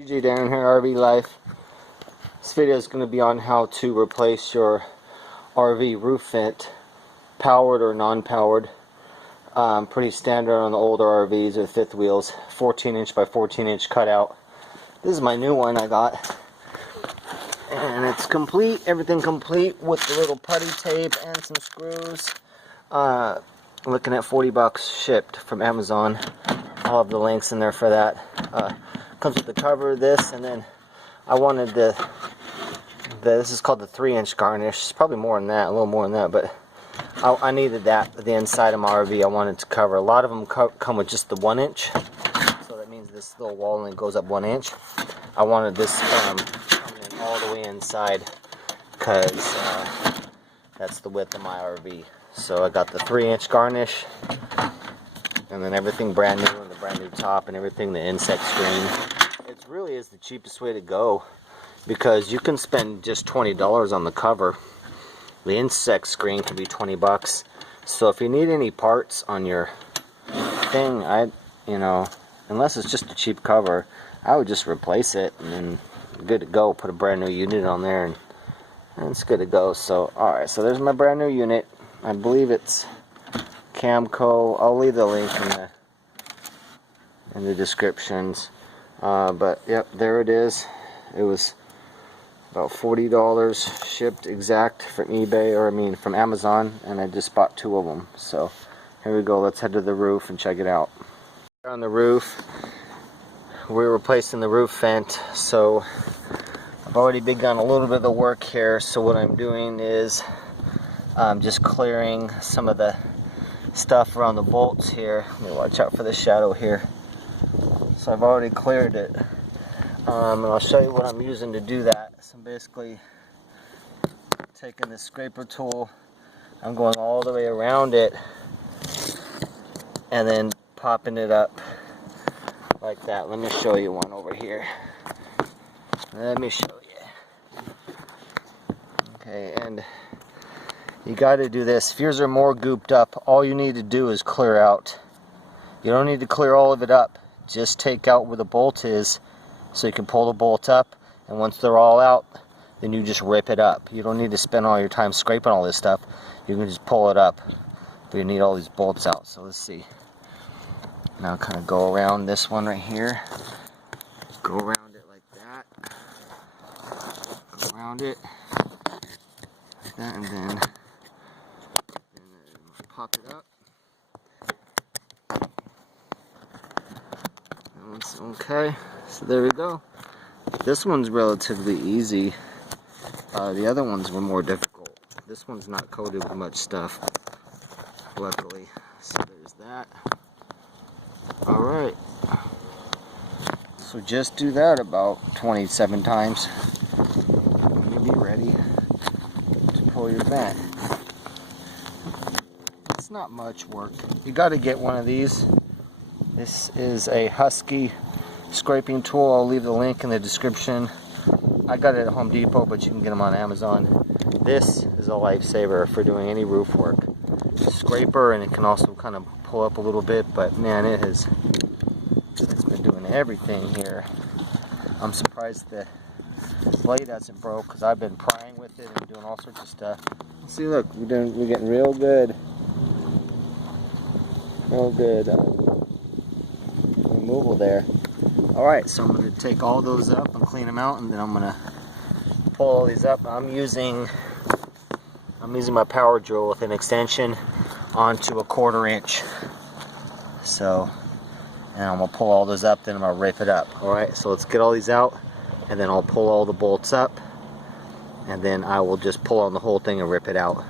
DJ Darren here, RV Life. This video is going to be on how to replace your RV roof vent, powered or non-powered. Pretty standard on the older RVs or fifth wheels. 14-inch by 14-inch cutout. This is my new one I got, and it's complete. Everything complete with the little putty tape and some screws. Looking at $40 shipped from Amazon. I'll have the links in there for that. Comes with the cover, this, and then I wanted this is called the 3-inch garnish. It's probably more than that, a little more than that, but I needed that at the inside of my RV. I wanted to cover. A lot of them come with just the 1-inch, so that means this little wall only goes up 1 inch. I wanted this coming in all the way inside because that's the width of my RV. So I got the 3-inch garnish, and then everything brand new, and the brand new top and everything, the insect screen. It really is the cheapest way to go because you can spend just $20 on the cover. The insect screen can be $20. So if you need any parts on your thing, unless it's just a cheap cover, I would just replace it and then good to go. Put a brand new unit on there and it's good to go. So alright, so there's my brand new unit. I believe it's Camco. I'll leave the link in the descriptions. But yep, there it is. It was about $40 shipped exact from eBay, or from Amazon, and I just bought 2 of them. So here we go. Let's head to the roof and check it out. On the roof, we're replacing the roof vent. So I've already begun a little bit of the work here. So what I'm doing is just clearing some of the stuff around the bolts here. Let me watch out for the shadow here. So I've already cleared it, and I'll show you what I'm using to do that. So I'm basically taking this scraper tool, I'm going all the way around it and then popping it up like that. Let me show you one over here. Let me show you. Okay, and you got to do this. If yours are more gooped up, all you need to do is clear out. You don't need to clear all of it up. Just take out where the bolt is so you can pull the bolt up, and once they're all out, then you just rip it up. You don't need to spend all your time scraping all this stuff. You can just pull it up, but you need all these bolts out. So let's see. Now kind of go around this one right here. Go around it like that. Go around it like that, and then pop it up. Okay, so there we go. This one's relatively easy. The other ones were more difficult. This one's not coated with much stuff, luckily. So there's that. Alright. So just do that about 27 times. And you'll be ready to pull your vent. It's not much work. You got to get one of these. This is a Husky scraping tool. I'll leave the link in the description. I got it at Home Depot, but you can get them on Amazon. This is a lifesaver for doing any roof work. Scraper, and it can also kind of pull up a little bit, but man, it's been doing everything here. I'm surprised the blade hasn't broke because I've been prying with it and doing all sorts of stuff. See, look, we're getting real good removal there. Alright, so I'm going to take all those up and clean them out, and then I'm going to pull all these up. I'm using my power drill with an extension onto a 1/4 inch. So, and I'm going to pull all those up, then I'm going to rip it up. Alright, so let's get all these out, and then I'll pull all the bolts up, and then I will just pull on the whole thing and rip it out.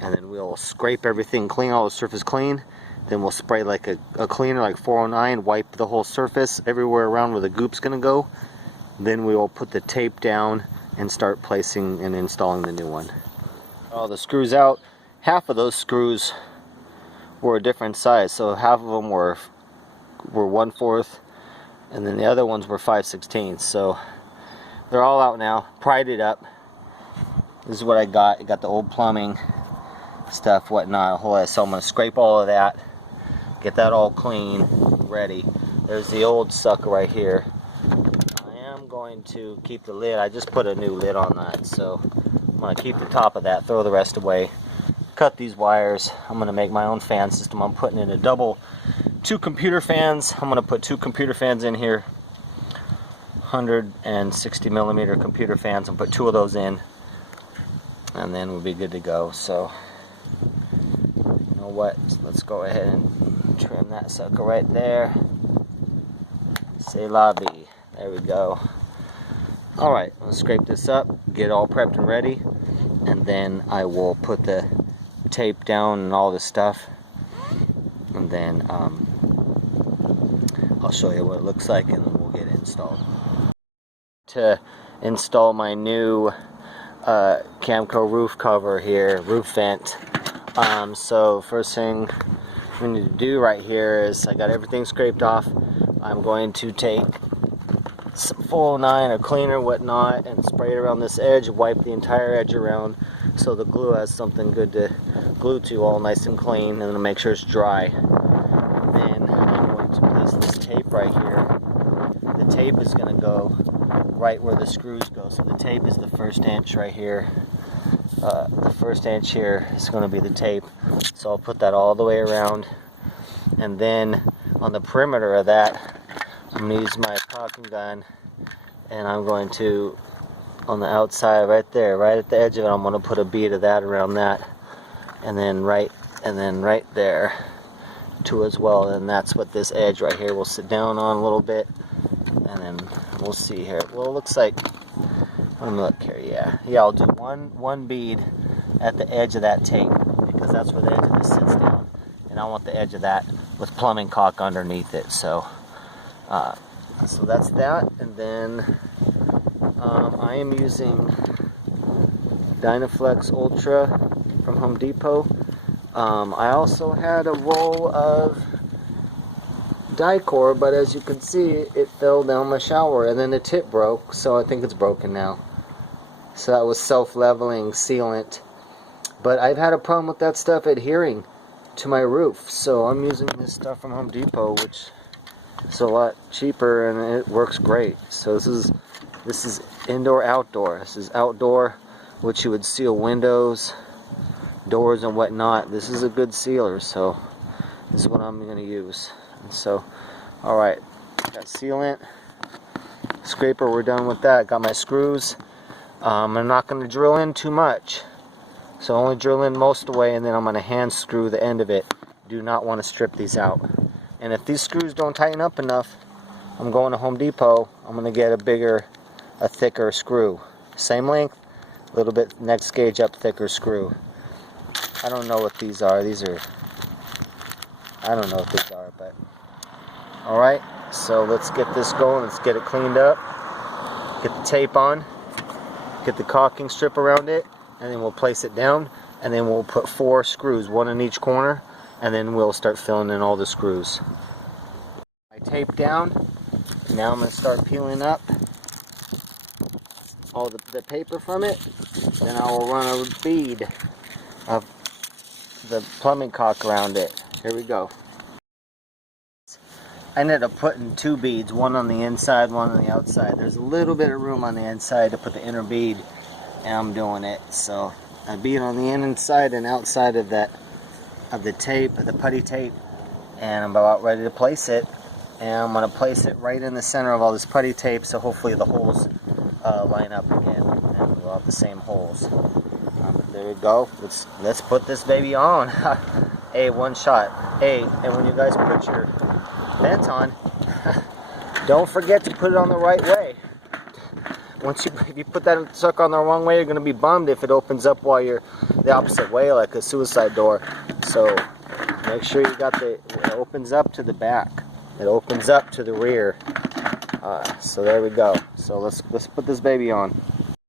And then we'll scrape everything clean, all the surface clean. Then we'll spray like a cleaner, like 409, wipe the whole surface everywhere around where the goop's gonna go. Then we will put the tape down and start placing and installing the new one. All the screws out. Half of those screws were a different size, so half of them were 1/4, and then the other ones were 5/16. So they're all out now. Pried it up. This is what I got. I got the old plumbing stuff, whatnot, a whole lot. So I'm gonna scrape all of that. Get that all clean, ready. There's the old sucker right here. am going to keep the lid. I just put a new lid on that, so I'm going to keep the top of that, throw the rest away, cut these wires. I'm going to make my own fan system. I'm putting in a two computer fans. I'm going to put 2 computer fans in here, 160 millimeter computer fans, and put 2 of those in, and then we'll be good to go. So you know what, let's go ahead and trim that sucker right there. C'est la vie. There we go. Alright, let's scrape this up, get it all prepped and ready, and then I will put the tape down and all this stuff, and then I'll show you what it looks like, and then we'll get it installed. To install my new Camco roof cover here, roof vent. So first thing we need to do right here is, I got everything scraped off. I'm going to take some 409 or cleaner, whatnot, and spray it around this edge, wipe the entire edge around so the glue has something good to glue to, all nice and clean, and then make sure it's dry. Then I'm going to place this tape right here. The tape is going to go right where the screws go, so the tape is the first inch right here. The first inch here is going to be the tape, so I'll put that all the way around, and then on the perimeter of that, I'm going to use my caulking gun, and I'm going to, on the outside right there, right at the edge of it, I'm going to put a bead of that around that, and then right there too as well. And that's what this edge right here will sit down on a little bit, and then we'll see here. Well, it looks like, let me look here. Yeah, I'll do one bead at the edge of that tape, because that's where the edge of this sits down, and I want the edge of that with plumbing caulk underneath it. So so that's that. And then I am using Dynaflex Ultra from Home Depot. I also had a roll of Dicor, but as you can see, it fell down my shower, and then the tip broke, so I think it's broken now. So that was self-leveling sealant, but I've had a problem with that stuff adhering to my roof, so I'm using this stuff from Home Depot, which is a lot cheaper, and it works great. So this is indoor outdoor. This is outdoor, which you would seal windows, doors, and whatnot. This is a good sealer, so this is what I'm going to use. And so, alright, got sealant, scraper, we're done with that. Got my screws. I'm not going to drill in too much, so only drill in most of the way, and then I'm going to hand screw the end of it. Do not want to strip these out. And if these screws don't tighten up enough, I'm going to Home Depot. I'm going to get a thicker screw. Same length, a little bit next gauge up thicker screw. I don't know what these are. I don't know what these are, but alright, so let's get this going. Let's get it cleaned up, get the tape on, get the caulking strip around it, and then we'll place it down, and then we'll put 4 screws, 1 in each corner, and then we'll start filling in all the screws. I tape down. Now I'm going to start peeling up all the paper from it. Then I will run a bead of the plumbing caulk around it. Here we go. I ended up putting 2 beads, one on the inside, one on the outside. There's a little bit of room on the inside to put the inner bead, and I'm doing it. So a bead on the inside and outside of that, of the tape, of the putty tape, and I'm about ready to place it. And I'm going to place it right in the center of all this putty tape, so hopefully the holes line up again, and we'll have the same holes. There we go. Let's put this baby on. Hey, one shot. Hey, and when you guys put your vent on, don't forget to put it on the right way. If you put that sucker on the wrong way, you're going to be bummed if it opens up while you're the opposite way, like a suicide door. So make sure you got it opens up to the back. It opens up to the rear. So there we go. So let's put this baby on.